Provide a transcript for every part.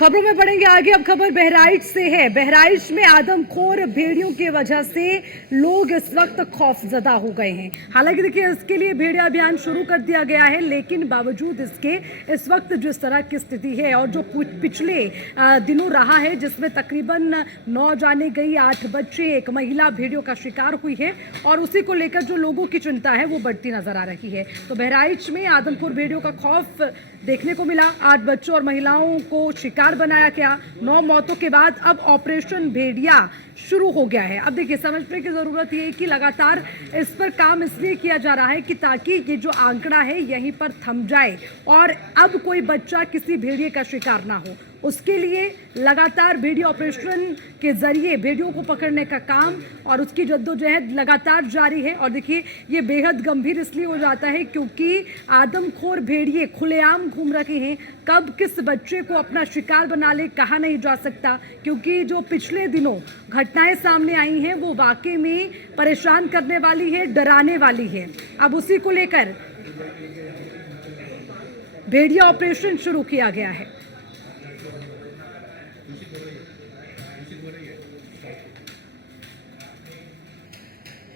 खबरों में बढ़ेंगे आगे। अब खबर बहराइच से है। बहराइच में आदमखोर भेड़ियों की वजह से लोग इस वक्त खौफजदा हो गए हैं। हालांकि देखिए, इसके लिए भेड़िया अभियान शुरू कर दिया गया है, लेकिन बावजूद इसके इस वक्त जिस तरह की स्थिति है और जो पिछले दिनों रहा है, जिसमें तकरीबन 9 जाने गई, 8 बच्चे, एक महिला भेड़ियों का शिकार हुई है और उसी को लेकर जो लोगों की चिंता है वो बढ़ती नजर आ रही है। तो बहराइच में आदमखोर भेड़ियों का खौफ देखने को मिला। 8 बच्चों और महिलाओं को शिकार बनाया गया। 9 मौतों के बाद अब ऑपरेशन भेड़िया शुरू हो गया है। अब देखिए, समझने की जरूरत ये है कि लगातार इस पर काम इसलिए किया जा रहा है कि ताकि ये जो आंकड़ा है यहीं पर थम जाए और अब कोई बच्चा किसी भेड़िए का शिकार ना हो। उसके लिए लगातार भेड़िया ऑपरेशन के जरिए भेड़ियों को पकड़ने का काम और उसकी जद्दोजहद लगातार जारी है। और देखिए, ये बेहद गंभीर इसलिए हो जाता है क्योंकि आदमखोर भेड़िए खुलेआम घूम रहे हैं। कब किस बच्चे को अपना शिकार बना ले कहा नहीं जा सकता, क्योंकि जो पिछले दिनों घटनाएं सामने आई हैं वो वाकई में परेशान करने वाली है, डराने वाली है। अब उसी को लेकर भेड़िया ऑपरेशन शुरू किया गया है।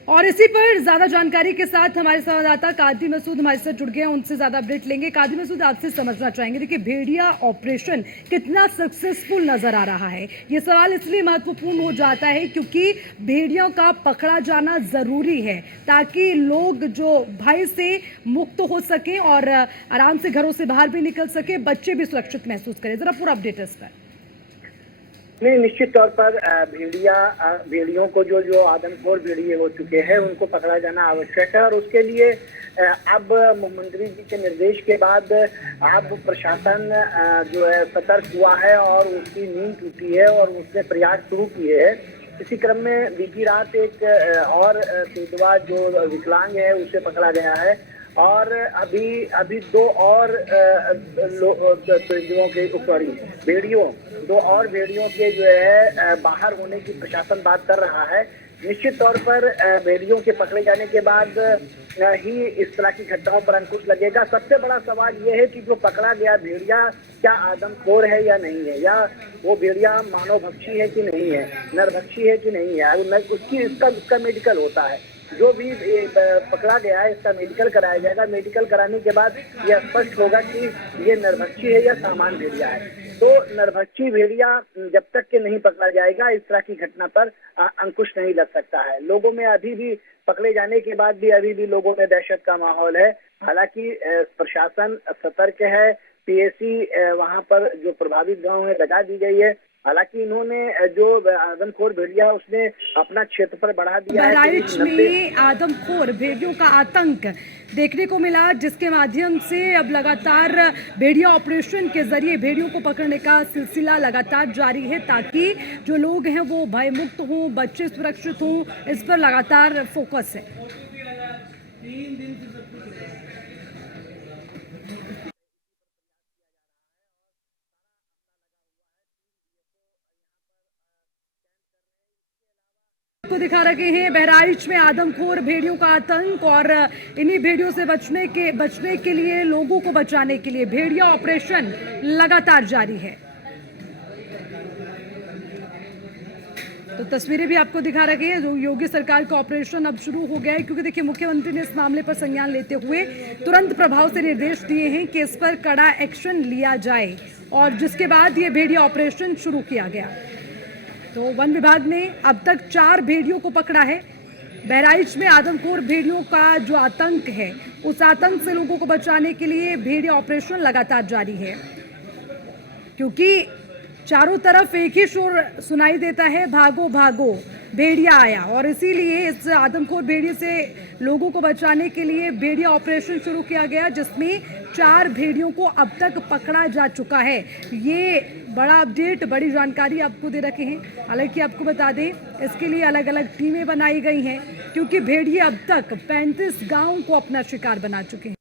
और इसी पर ज्यादा जानकारी के साथ हमारे संवाददाता कादी मसूद हमारे साथ जुड़ गए हैं, उनसे ज्यादा अपडेट लेंगे। कादी मसूद, आपसे समझना चाहेंगे, देखिए भेड़िया ऑपरेशन कितना सक्सेसफुल नजर आ रहा है। ये सवाल इसलिए महत्वपूर्ण हो जाता है क्योंकि भेड़ियों का पकड़ा जाना जरूरी है ताकि लोग जो भय से मुक्त हो सके और आराम से घरों से बाहर भी निकल सके, बच्चे भी सुरक्षित महसूस करें। जरा पूरा अपडेट इस पर। नहीं, निश्चित तौर पर भेड़ियों को जो आदमखोर भेड़िए हो चुके हैं उनको पकड़ा जाना आवश्यक है और उसके लिए अब मुख्यमंत्री जी के निर्देश के बाद अब प्रशासन जो है सतर्क हुआ है और उसकी नींद टूटी है और उसने प्रयास शुरू किए हैं। इसी क्रम में बीती रात एक और तेंदुआ जो विकलांग है उसे पकड़ा गया है और अभी 2 और तेंदुओं के भेड़ियों 2 और भेड़ियों के जो है बाहर होने की प्रशासन बात कर रहा है। निश्चित तौर पर भेड़ियों के पकड़े जाने के बाद ही इस तरह की घटनाओं पर अंकुश लगेगा। सबसे बड़ा सवाल यह है कि जो पकड़ा गया भेड़िया क्या आदमखोर है या नहीं है, या वो भेड़िया मानवभक्षी है कि नहीं है, नरभक्षी है कि नहीं है। इसका मेडिकल होता है। जो भी पकड़ा गया है इसका मेडिकल कराया जाएगा। मेडिकल कराने के बाद यह स्पष्ट होगा कि ये नरभक्षी है या सामान्य भेड़िया है। तो नरभक्षी भेड़िया जब तक के नहीं पकड़ा जाएगा इस तरह की घटना पर अंकुश नहीं लग सकता है। लोगों में अभी भी पकड़े जाने के बाद भी अभी भी लोगों में दहशत का माहौल है। हालांकि प्रशासन सतर्क है। पीएसी वहां पर जो प्रभावित गांव है लगा दी गई है। हालांकि इन्होंने जो आदमखोर भेड़िया उसने अपना क्षेत्र पर बढ़ा दिया है। बहराइच में आदमखोर भेड़ियों का आतंक देखने को मिला, जिसके माध्यम से अब लगातार भेड़िया ऑपरेशन के जरिए भेड़ियों को पकड़ने का सिलसिला लगातार जारी है ताकि जो लोग हैं वो भयमुक्त हों, बच्चे सुरक्षित हों। इस पर लगातार फोकस है। को दिखा रहे हैं बहराइच में आदमखोर भेड़ियों का आतंक और इन्हीं भेड़ियों से बचने के लिए लोगों को बचाने के लिए भेड़िया ऑपरेशन लगातार जारी है। तो तस्वीरें भी आपको दिखा रहे हैं। योगी सरकार का ऑपरेशन अब शुरू हो गया है क्योंकि देखिए, मुख्यमंत्री ने इस मामले पर संज्ञान लेते हुए तुरंत प्रभाव से निर्देश दिए हैं कि इस पर कड़ा एक्शन लिया जाए और जिसके बाद ये भेड़िया ऑपरेशन शुरू किया गया। तो वन विभाग ने अब तक 4 भेड़ियों को पकड़ा है। बहराइच में आदमखोर भेड़ियों का जो आतंक है उस आतंक से लोगों को बचाने के लिए भेड़िया ऑपरेशन लगातार जारी है क्योंकि चारों तरफ एक ही शोर सुनाई देता है, भागो भागो भेड़िया आया। और इसीलिए इस आदमखोर भेड़िए से लोगों को बचाने के लिए भेड़िया ऑपरेशन शुरू किया गया, जिसमें 4 भेड़ियों को अब तक पकड़ा जा चुका है। ये बड़ा अपडेट, बड़ी जानकारी आपको दे रखे हैं। हालांकि आपको बता दें, इसके लिए अलग अलग टीमें बनाई गई हैं क्योंकि भेड़िए अब तक 35 गाँव को अपना शिकार बना चुके हैं।